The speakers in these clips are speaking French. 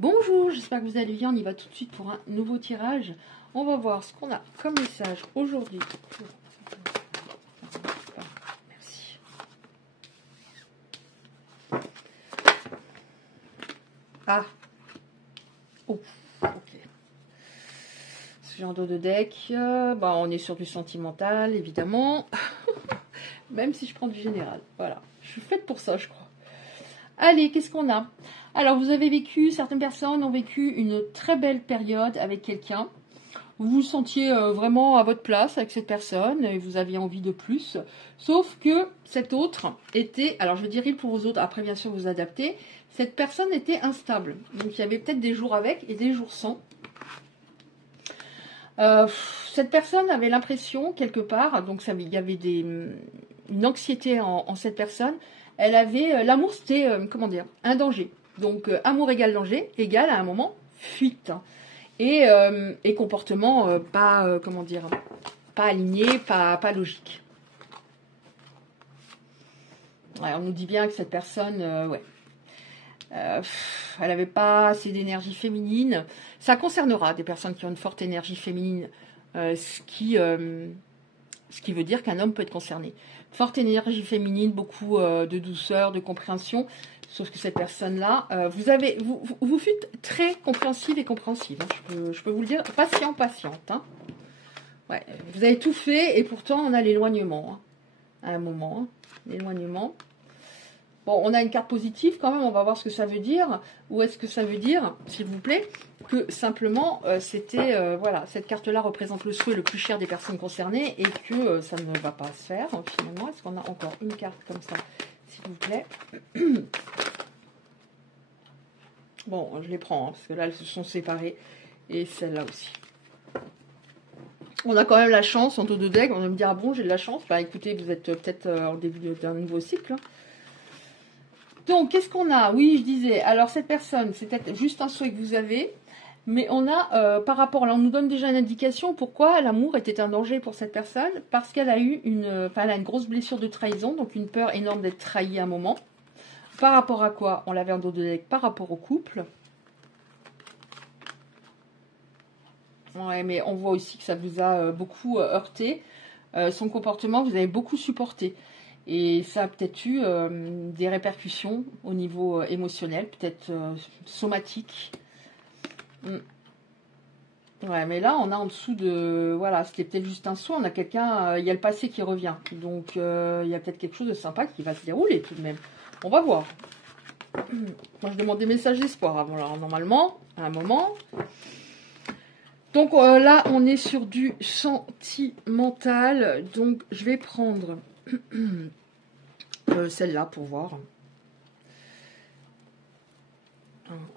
Bonjour, j'espère que vous allez bien. On y va tout de suite pour un nouveau tirage. On va voir ce qu'on a comme message aujourd'hui. Merci. Ah. Oh, ok. Ce genre de deck. On est sur du sentimental, évidemment. Même si je prends du général. Voilà. Je suis faite pour ça, je crois. Allez, qu'est-ce qu'on a? Alors, vous avez vécu, certaines personnes ont vécu une très belle période avec quelqu'un. Vous vous sentiez vraiment à votre place avec cette personne et vous aviez envie de plus. Sauf que cet autre était, alors je dirais pour vous autres, après bien sûr vous adaptez, cette personne était instable. Donc il y avait peut-être des jours avec et des jours sans. Cette personne avait l'impression, quelque part, donc il y avait une anxiété en cette personne. Elle avait, l'amour c'était, comment dire, un danger. Donc amour égale danger, égale à un moment fuite. Et comportement pas, comment dire, pas aligné, pas logique. Ouais, on nous dit bien que cette personne, elle n'avait pas assez d'énergie féminine. Ça concernera des personnes qui ont une forte énergie féminine, ce qui veut dire qu'un homme peut être concerné. Forte énergie féminine, beaucoup de douceur, de compréhension. Sauf que cette personne-là, vous fûtes très compréhensive et compréhensive. Hein. Je peux vous le dire, patiente. Hein. Ouais, vous avez tout fait et pourtant on a l'éloignement. Hein. À un moment, hein. L'éloignement. Bon, on a une carte positive quand même, on va voir ce que ça veut dire. Ou est-ce que ça veut dire, s'il vous plaît, que simplement c'était, voilà, cette carte-là représente le souhait le plus cher des personnes concernées et que ça ne va pas se faire finalement. Est-ce qu'on a encore une carte comme ça, s'il vous plaît? Bon, je les prends, hein, parce que là, elles se sont séparées. Et celle-là aussi. On a quand même la chance, entre deux decks. On va me dire, ah bon, j'ai de la chance. Bah écoutez, vous êtes peut-être en début d'un nouveau cycle. Hein. Donc, qu'est-ce qu'on a? Oui, je disais, alors cette personne, c'est peut-être juste un souhait que vous avez. Mais on a, par rapport, là, on nous donne déjà une indication pourquoi l'amour était un danger pour cette personne. Parce qu'elle a eu elle a une grosse blessure de trahison, donc une peur énorme d'être trahie à un moment. Par rapport à quoi? On l'avait en dos de deck, par rapport au couple. Ouais, mais on voit aussi que ça vous a beaucoup heurté. Son comportement, vous avez beaucoup supporté. Et ça a peut-être eu des répercussions au niveau émotionnel, peut-être somatique. Ouais, mais là, on a en dessous de... Voilà, c'était peut-être juste un soin. On a quelqu'un... Il y a le passé qui revient. Donc, il y a peut-être quelque chose de sympa qui va se dérouler tout de même. On va voir. Moi, je demande des messages d'espoir avant. Alors, normalement, à un moment... Donc là, on est sur du sentimental. Donc, je vais prendre celle-là pour voir.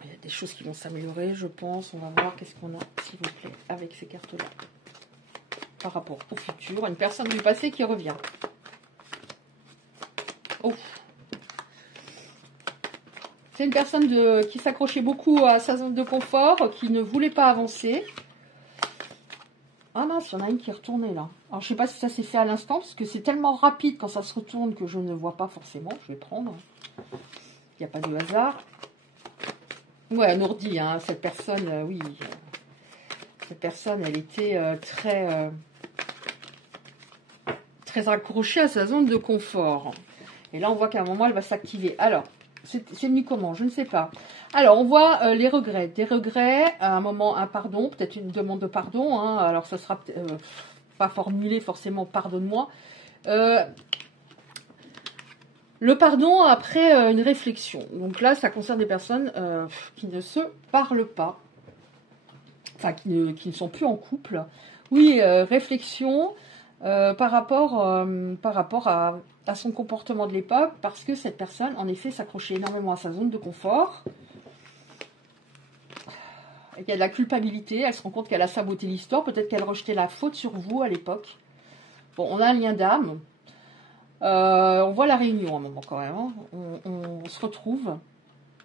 Il y a des choses qui vont s'améliorer, je pense. On va voir qu'est-ce qu'on a, s'il vous plaît, avec ces cartes-là. Par rapport au futur. Une personne du passé qui revient. Oh. C'est une personne qui s'accrochait beaucoup à sa zone de confort, qui ne voulait pas avancer. Ah mince, il y en a une qui est retournée là. Alors je sais pas si ça s'est fait à l'instant, parce que c'est tellement rapide quand ça se retourne que je ne vois pas forcément. Je vais prendre. Il n'y a pas de hasard. Ouais, Nourdi, hein, cette personne, oui. Cette personne, elle était très accrochée à sa zone de confort. Et là, on voit qu'à un moment, elle va s'activer. Alors, c'est venu comment? Je ne sais pas. Alors, on voit les regrets. Des regrets, à un moment, un pardon, peut-être une demande de pardon. Hein, alors, ça sera pas formulé forcément, pardonne-moi. Le pardon après une réflexion. Donc là, ça concerne des personnes qui ne se parlent pas. Enfin, qui ne sont plus en couple. Oui, réflexion par rapport à son comportement de l'époque, parce que cette personne, en effet, s'accrochait énormément à sa zone de confort. Il y a de la culpabilité, elle se rend compte qu'elle a saboté l'histoire, peut-être qu'elle rejetait la faute sur vous à l'époque. Bon, on a un lien d'âme. On voit la réunion à un moment quand même. Hein. On se retrouve.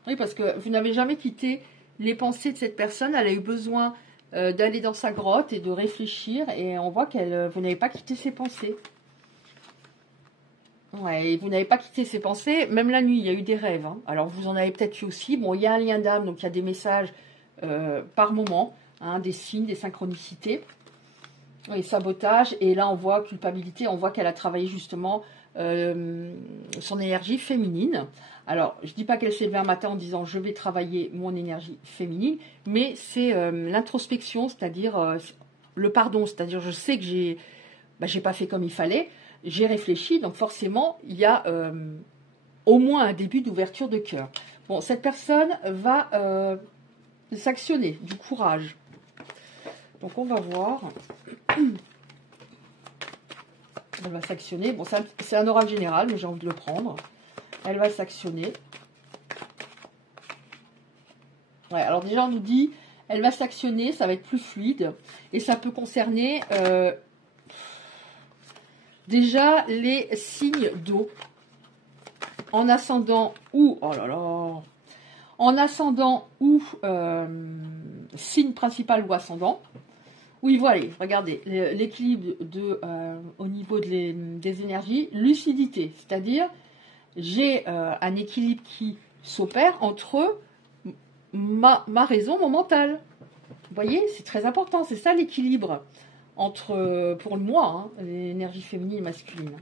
Oui, parce que vous n'avez jamais quitté les pensées de cette personne. Elle a eu besoin d'aller dans sa grotte et de réfléchir. Et on voit vous n'avez pas quitté ses pensées. Ouais, et vous n'avez pas quitté ces pensées. Même la nuit, il y a eu des rêves. Hein. Alors, vous en avez peut-être eu aussi. Bon, il y a un lien d'âme, donc il y a des messages par moment, hein, des signes, des synchronicités. Oui, sabotage. Et là, on voit culpabilité. On voit qu'elle a travaillé justement son énergie féminine. Alors, je ne dis pas qu'elle s'est levée un matin en disant je vais travailler mon énergie féminine, mais c'est l'introspection, c'est-à-dire le pardon, c'est-à-dire je sais que j'ai pas fait comme il fallait, j'ai réfléchi, donc forcément, il y a au moins un début d'ouverture de cœur. Bon, cette personne va s'actionner, du courage. Donc, on va voir. Elle va s'actionner. Bon, c'est un oracle général, mais j'ai envie de le prendre. Elle va s'actionner. Ouais, alors déjà, on nous dit, elle va s'actionner, ça va être plus fluide. Et ça peut concerner déjà les signes d'eau. En ascendant ou... Oh là là. En ascendant ou signe principal ou ascendant. Oui, voilà, regardez, l'équilibre au niveau des énergies, lucidité, c'est-à-dire j'ai un équilibre qui s'opère entre ma raison, mon mental. Vous voyez, c'est très important, c'est ça l'équilibre entre, pour moi, hein, l'énergie féminine et masculine.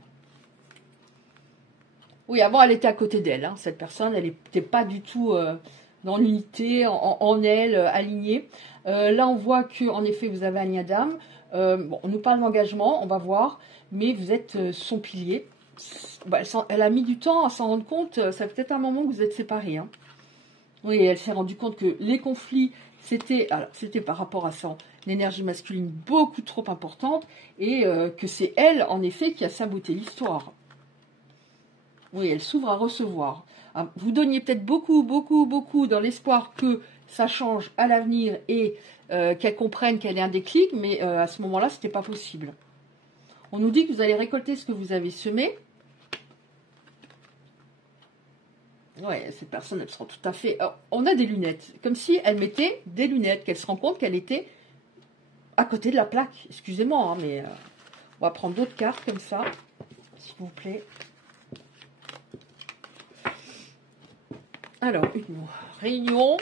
Oui, avant elle était à côté d'elle, hein, cette personne, elle n'était pas du tout dans l'unité, en elle, alignée. Là, on voit que, en effet, vous avez un lien d'âme. Bon, on nous parle d'engagement, on va voir, mais vous êtes son pilier. Bah, elle a mis du temps à s'en rendre compte. Ça fait peut-être un moment que vous êtes séparés. Hein. Oui, elle s'est rendue compte que les conflits, c'était par rapport à son énergie masculine beaucoup trop importante et que c'est elle, en effet, qui a saboté l'histoire. Oui, elle s'ouvre à recevoir. Vous donniez peut-être beaucoup, beaucoup, beaucoup dans l'espoir que ça change à l'avenir et qu'elle comprenne qu'elle est un déclic, mais à ce moment-là, ce n'était pas possible. On nous dit que vous allez récolter ce que vous avez semé. Ouais, cette personne, elle sera tout à fait... Alors, on a des lunettes, comme si elle mettait des lunettes, qu'elle se rend compte qu'elle était à côté de la plaque. Excusez-moi, hein, mais on va prendre d'autres cartes comme ça, s'il vous plaît. Alors, une réunion.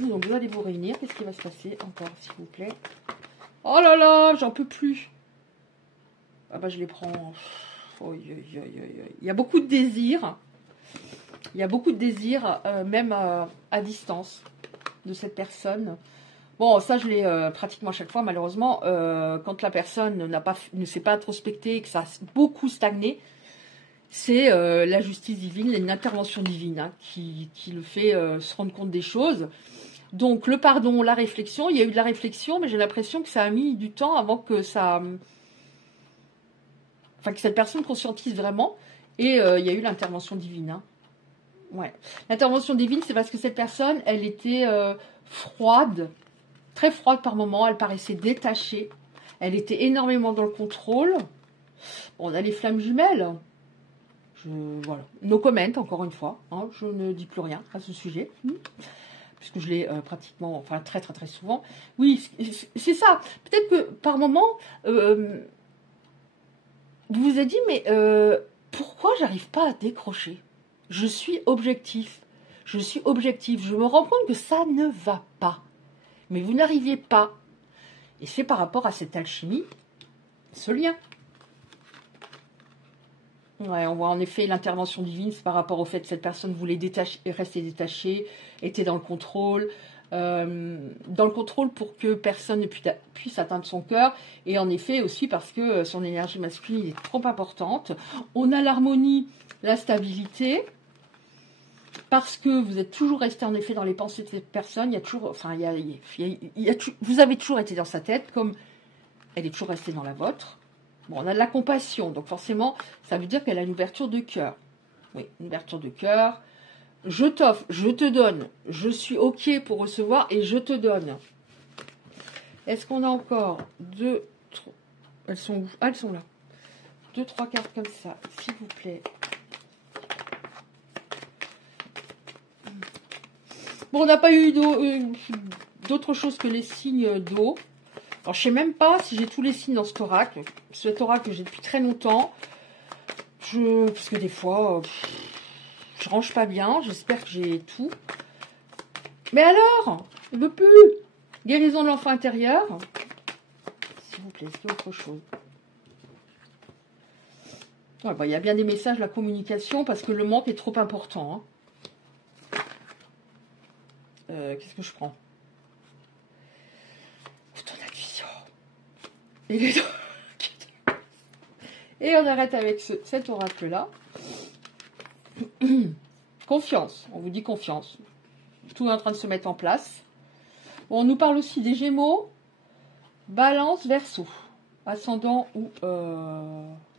Donc, vous allez vous réunir. Qu'est-ce qui va se passer encore, s'il vous plaît? Oh là là, j'en peux plus. Ah bah, je les prends. Il y a beaucoup de désirs. Il y a beaucoup de désirs, même à distance, de cette personne. Bon, ça, je l'ai pratiquement à chaque fois, malheureusement. Quand la personne ne s'est pas introspectée, que ça a beaucoup stagné, c'est la justice divine, une intervention divine hein, qui le fait se rendre compte des choses. Donc, le pardon, la réflexion, il y a eu de la réflexion, mais j'ai l'impression que ça a mis du temps avant que que cette personne conscientise vraiment. Et il y a eu l'intervention divine. Hein. Ouais. L'intervention divine, c'est parce que cette personne, elle était froide, très froide par moments, elle paraissait détachée, elle était énormément dans le contrôle. Bon, on a les flammes jumelles. Voilà. No comment, encore une fois. Hein, je ne dis plus rien à ce sujet. Puisque je l'ai pratiquement, enfin très très très souvent. Oui, c'est ça. Peut-être que par moment, vous vous êtes dit, mais pourquoi j'arrive pas à décrocher? Je suis objectif. Je suis objectif. Je me rends compte que ça ne va pas. Mais vous n'arriviez pas. Et c'est par rapport à cette alchimie, ce lien. Ouais, on voit en effet l'intervention divine, c'est par rapport au fait que cette personne voulait rester détachée, était dans le contrôle pour que personne ne puisse atteindre son cœur, et en effet aussi parce que son énergie masculine est trop importante. On a l'harmonie, la stabilité, parce que vous êtes toujours resté en effet dans les pensées de cette personne, il y a toujours, enfin, vous avez toujours été dans sa tête, comme elle est toujours restée dans la vôtre. Bon, on a de la compassion, donc forcément, ça veut dire qu'elle a une ouverture de cœur. Oui, une ouverture de cœur. Je t'offre, je te donne. Je suis OK pour recevoir et je te donne. Est-ce qu'on a encore deux... Elles sont où? Ah, elles sont là. 2-3 cartes comme ça, s'il vous plaît. Bon, on n'a pas eu d'autre chose que les signes d'eau. Alors, je ne sais même pas si j'ai tous les signes dans cet oracle. Cet oracle que j'ai depuis très longtemps. Parce que des fois, je range pas bien. J'espère que j'ai tout. Mais alors, je veux plus. Guérison de l'enfant intérieur. S'il vous plaît, est-ce qu'il y a autre chose? Ouais, bah, y a bien des messages, la communication, parce que le manque est trop important. Hein. Qu'est-ce que je prends? Ton intuition. Et on arrête avec cet oracle-là. Confiance. On vous dit confiance. Tout est en train de se mettre en place. On nous parle aussi des Gémeaux. Balance, Verseau. Ascendant ou...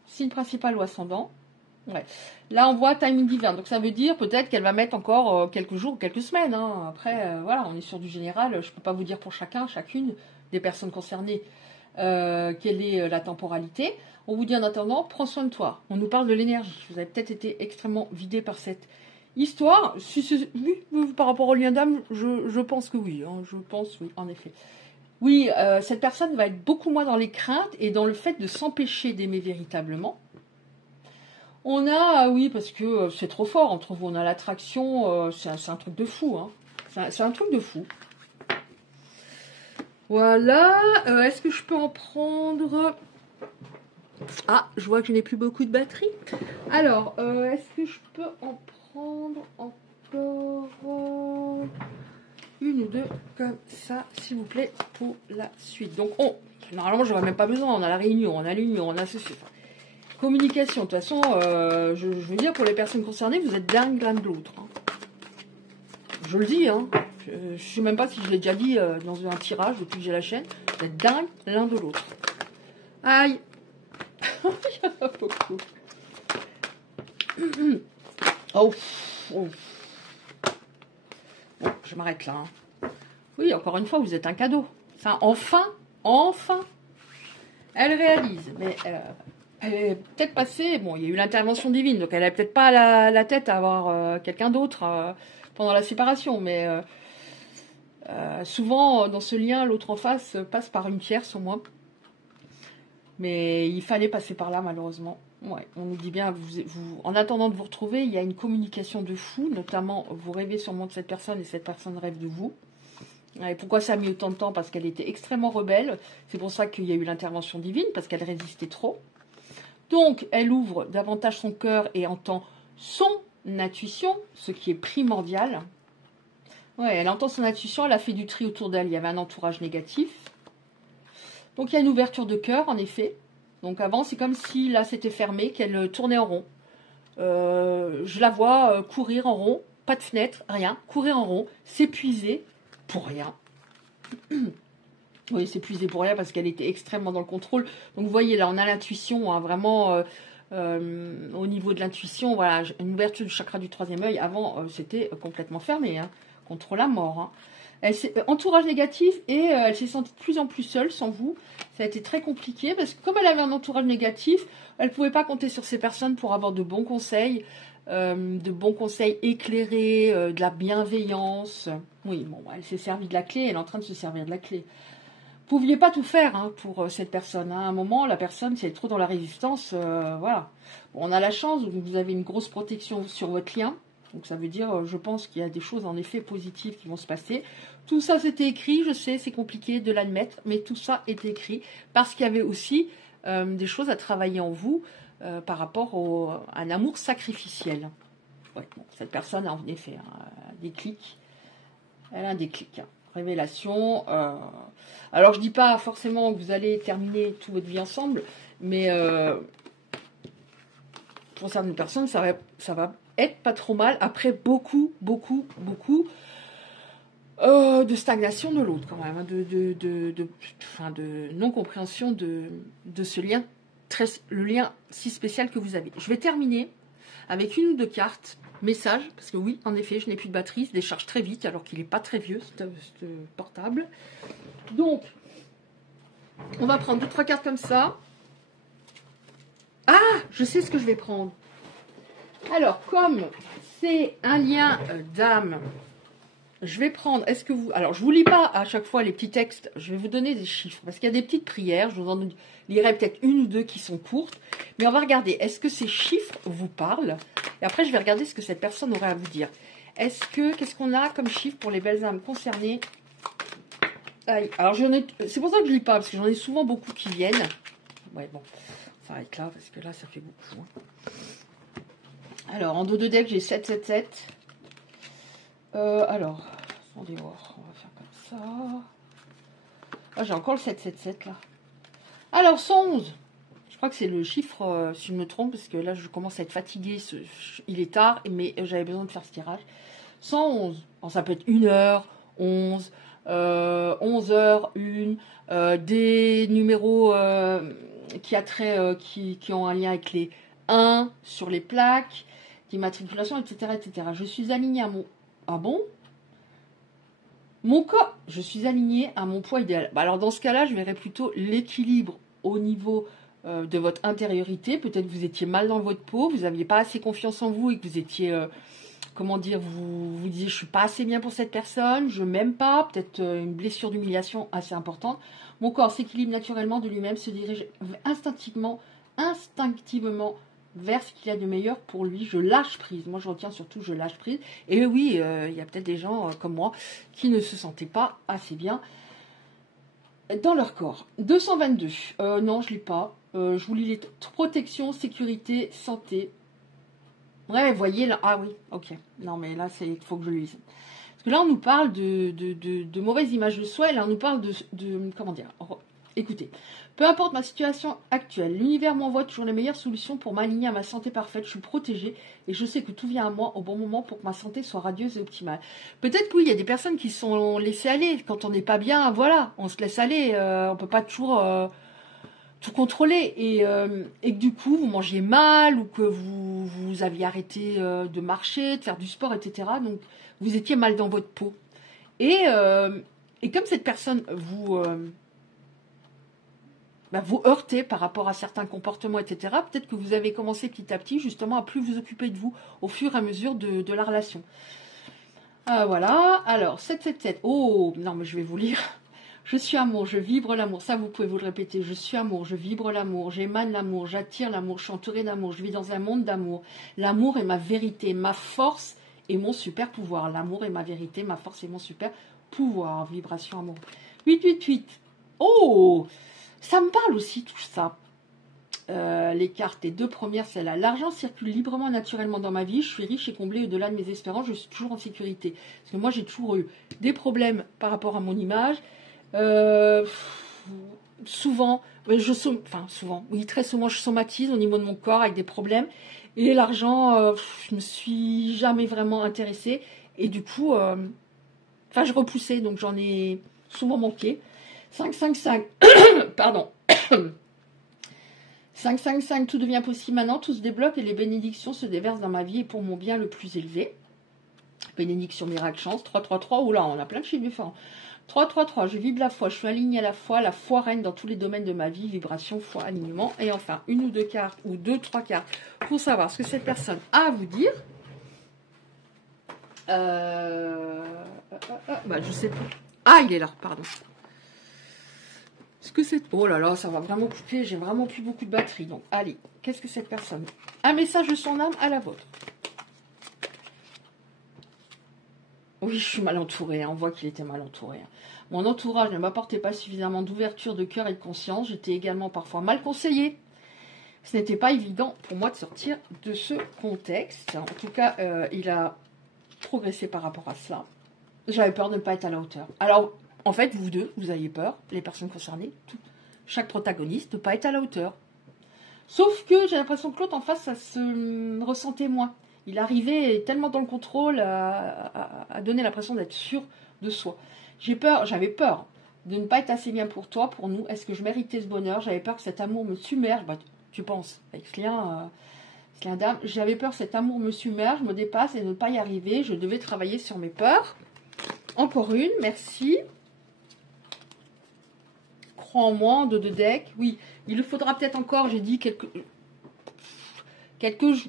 signe principal ou ascendant. Ouais. Là, on voit timing divin. Donc, ça veut dire peut-être qu'elle va mettre encore quelques jours, quelques semaines. Hein. Après, voilà, on est sur du général. Je ne peux pas vous dire pour chacune des personnes concernées quelle est la temporalité. On vous dit en attendant, prends soin de toi. On nous parle de l'énergie. Vous avez peut-être été extrêmement vidé par cette histoire. Oui, par rapport au lien d'âme, je pense que oui. Hein. Je pense, oui, en effet. Oui, cette personne va être beaucoup moins dans les craintes et dans le fait de s'empêcher d'aimer véritablement. On a, oui, parce que c'est trop fort entre vous, on a l'attraction, c'est un truc de fou. Hein. C'est un truc de fou. Voilà, est-ce que je peux en prendre... Ah, je vois que je n'ai plus beaucoup de batterie. Alors, est-ce que je peux en prendre encore... une ou deux comme ça, s'il vous plaît, pour la suite. Donc, normalement, j'aurais même pas besoin. On a la réunion, on a l'union, on a ceci. Communication. De toute façon, je veux dire, pour les personnes concernées, vous êtes dingue l'un de l'autre. Hein. Je le dis, hein. Je sais même pas si je l'ai déjà dit dans un tirage depuis que j'ai la chaîne. Vous êtes dingue l'un de l'autre. Aïe. Il y en a beaucoup. Oh. Bon, je m'arrête là. Hein. Oui, encore une fois, vous êtes un cadeau. Ça, enfin, elle réalise. Mais elle est peut-être passée... Bon, il y a eu l'intervention divine, donc elle n'a peut-être pas la tête à avoir quelqu'un d'autre pendant la séparation. Mais souvent, dans ce lien, l'autre en face passe par une tierce au moins. Mais il fallait passer par là, malheureusement. Ouais, on nous dit bien, en attendant de vous retrouver, il y a une communication de fou, notamment vous rêvez sûrement de cette personne et cette personne rêve de vous. Et pourquoi ça a mis autant de temps? Parce qu'elle était extrêmement rebelle. C'est pour ça qu'il y a eu l'intervention divine, parce qu'elle résistait trop. Donc, elle ouvre davantage son cœur et entend son intuition, ce qui est primordial. Ouais, elle entend son intuition, elle a fait du tri autour d'elle, il y avait un entourage négatif. Donc, il y a une ouverture de cœur, en effet. Donc, avant, c'est comme si, là, c'était fermé, qu'elle tournait en rond. Je la vois courir en rond, pas de fenêtre, rien, courir en rond, s'épuiser pour rien. Oui, s'épuiser pour rien parce qu'elle était extrêmement dans le contrôle. Donc, vous voyez, là, on a l'intuition, hein, vraiment, au niveau de l'intuition, voilà, une ouverture du chakra du troisième œil. Avant, c'était complètement fermé, hein, contre la mort, hein. Entourage négatif et elle s'est sentie de plus en plus seule sans vous. Ça a été très compliqué parce que comme elle avait un entourage négatif, elle ne pouvait pas compter sur ces personnes pour avoir de bons conseils éclairés, de la bienveillance. Oui, bon, elle s'est servie de la clé, elle est en train de se servir de la clé. Vous ne pouviez pas tout faire hein, pour cette personne. Hein. À un moment, la personne, si elle est trop dans la résistance, voilà. Bon, on a la chance, vous avez une grosse protection sur votre lien. Donc ça veut dire, je pense qu'il y a des choses en effet positives qui vont se passer. Tout ça c'était écrit, je sais, c'est compliqué de l'admettre, mais tout ça est écrit parce qu'il y avait aussi des choses à travailler en vous par rapport à un amour sacrificiel. Ouais, bon, cette personne a en effet un déclic. Elle a un déclic. Hein. Révélation. Alors je dis pas forcément que vous allez terminer toute votre vie ensemble, mais pour certaines personnes, ça va être pas trop mal après beaucoup de stagnation de l'autre quand même, de non-compréhension de ce lien, le lien si spécial que vous avez. Je vais terminer avec une ou deux cartes, messages, parce que oui, en effet, je n'ai plus de batterie, se décharge très vite alors qu'il n'est pas très vieux, ce portable. Donc, on va prendre 2-3 cartes comme ça. Ah, je sais ce que je vais prendre. Alors, comme c'est un lien d'âme, Je vais prendre, est-ce que vous... Alors, je vous lis pas à chaque fois les petits textes, je vais vous donner des chiffres, parce qu'il y a des petites prières, je vous en lirai peut-être une ou deux qui sont courtes, mais on va regarder, est-ce que ces chiffres vous parlent? Et après, je vais regarder ce que cette personne aurait à vous dire. Qu'est-ce qu'on a comme chiffre pour les belles âmes concernées? Aïe. Alors, c'est pour ça que je lis pas, parce que j'en ai souvent beaucoup qui viennent. Ouais, bon, ça va être là, parce que là, ça fait beaucoup. Hein. Alors, en dos de deck, j'ai 777. Alors, attendez voir, on va faire comme ça. Ah, j'ai encore le 777 là. Alors, 111. Je crois que c'est le chiffre, si je me trompe, parce que là, je commence à être fatiguée. Il est tard, mais j'avais besoin de faire ce tirage. 111. Alors, ça peut être 1 heure, 11, 11 heures, 1, des numéros qui ont un lien avec les 1 sur les plaques, d'immatriculation, etc., etc. Je suis alignée à mon... Ah bon? Mon corps, je suis alignée à mon poids idéal. Bah alors dans ce cas-là, je verrais plutôt l'équilibre au niveau de votre intériorité. Peut-être que vous étiez mal dans votre peau, vous n'aviez pas assez confiance en vous et que vous étiez, comment dire, vous disiez je suis pas assez bien pour cette personne, je m'aime pas, peut-être une blessure d'humiliation assez importante. Mon corps s'équilibre naturellement de lui-même, se dirige instinctivement vers ce qu'il y a de meilleur pour lui. Je lâche prise. Moi, je retiens surtout, je lâche prise. Et oui, il y a peut-être des gens comme moi qui ne se sentaient pas assez bien dans leur corps. 222. Non, je ne lis pas. Je vous lis les protection, sécurité, santé. Ouais, vous voyez là. Ah oui, ok. Non, mais là, il faut que je le lise. Parce que là, on nous parle de mauvaises images de soi. Et là, on nous parle de comment dire. Écoutez, peu importe ma situation actuelle, l'univers m'envoie toujours les meilleures solutions pour m'aligner à ma santé parfaite. Je suis protégée et je sais que tout vient à moi au bon moment pour que ma santé soit radieuse et optimale. Peut-être que oui, il y a des personnes qui sont laissées aller. Quand on n'est pas bien, voilà, on se laisse aller. On ne peut pas toujours tout contrôler. Et que du coup, vous mangez mal ou que vous aviez arrêté de marcher, de faire du sport, etc. Donc, vous étiez mal dans votre peau. Et comme cette personne vous heurtez par rapport à certains comportements, etc. Peut-être que vous avez commencé petit à petit justement à plus vous occuper de vous au fur et à mesure de la relation. Voilà, alors 777. Oh, non mais je vais vous lire. Je suis amour, je vibre l'amour. Ça, vous pouvez vous le répéter. Je suis amour, je vibre l'amour, j'émane l'amour, j'attire l'amour, je suis entourée d'amour, je vis dans un monde d'amour. L'amour est ma vérité, ma force et mon super pouvoir. L'amour est ma vérité, ma force et mon super pouvoir. Vibration amour. 888. Oh, ça me parle aussi tout ça. Les cartes, les deux premières, c'est là. L'argent circule librement, naturellement dans ma vie. Je suis riche et comblée au-delà de mes espérances. Je suis toujours en sécurité. Parce que moi, j'ai toujours eu des problèmes par rapport à mon image. Souvent, oui, très souvent, je somatise au niveau de mon corps avec des problèmes. Et l'argent, je me suis jamais vraiment intéressée. Et du coup, je repoussais, donc j'en ai souvent manqué. 555, pardon. 555, tout devient possible maintenant, tout se débloque et les bénédictions se déversent dans ma vie et pour mon bien le plus élevé. Bénédiction, miracle, chance. 333, oula, on a plein de chiffres différents. 333, je vibre la foi, je suis alignée à la foi règne dans tous les domaines de ma vie, vibration, foi, alignement. Et enfin, une ou deux cartes, ou deux, trois cartes, pour savoir ce que cette personne a à vous dire. Je sais pas. Ah, il est là, pardon. Ce que c'est... Oh là là, ça va vraiment couper, j'ai vraiment plus beaucoup de batterie. Donc, allez, qu'est-ce que cette personne... Un message de son âme à la vôtre. Oui, je suis mal entourée, on voit qu'il était mal entouré. Mon entourage ne m'apportait pas suffisamment d'ouverture de cœur et de conscience. J'étais également parfois mal conseillée. Ce n'était pas évident pour moi de sortir de ce contexte. En tout cas, il a progressé par rapport à cela. J'avais peur de ne pas être à la hauteur. Alors, en fait, vous deux, vous aviez peur, les personnes concernées, chaque protagoniste, de ne pas être à la hauteur. Sauf que j'ai l'impression que l'autre en face, ça se ressentait moins. Il arrivait tellement dans le contrôle à donner l'impression d'être sûr de soi. J'avais peur de ne pas être assez bien pour toi, pour nous. Est-ce que je méritais ce bonheur? J'avais peur que cet amour me submerge. Tu penses, avec ce lien d'âme. J'avais peur que cet amour me submerge, me dépasse et de ne pas y arriver. Je devais travailler sur mes peurs. Encore une, merci. Crois en moi, en dos de deck. Oui, il le faudra peut-être encore, j'ai dit quelques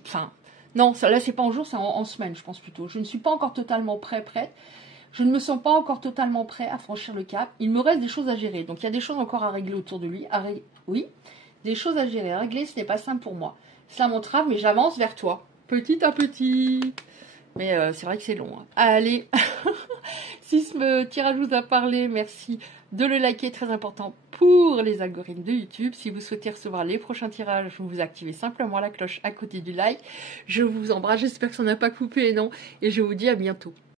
enfin, non, ça, là, c'est pas en jour, c'est en semaine, je pense plutôt. Je ne suis pas encore totalement prête. Je ne me sens pas encore totalement prêt à franchir le cap. Il me reste des choses à gérer. Donc il y a des choses encore à régler autour de lui. Oui, des choses à gérer, à régler, ce n'est pas simple pour moi. Cela m'entrave, mais j'avance vers toi. Petit à petit. Mais c'est vrai que c'est long. Hein. Allez, si ce tirage vous a parlé, merci de le liker, très important pour les algorithmes de YouTube. Si vous souhaitez recevoir les prochains tirages, vous activez simplement la cloche à côté du like. Je vous embrasse, j'espère que ça n'a pas coupé, non. Et je vous dis à bientôt.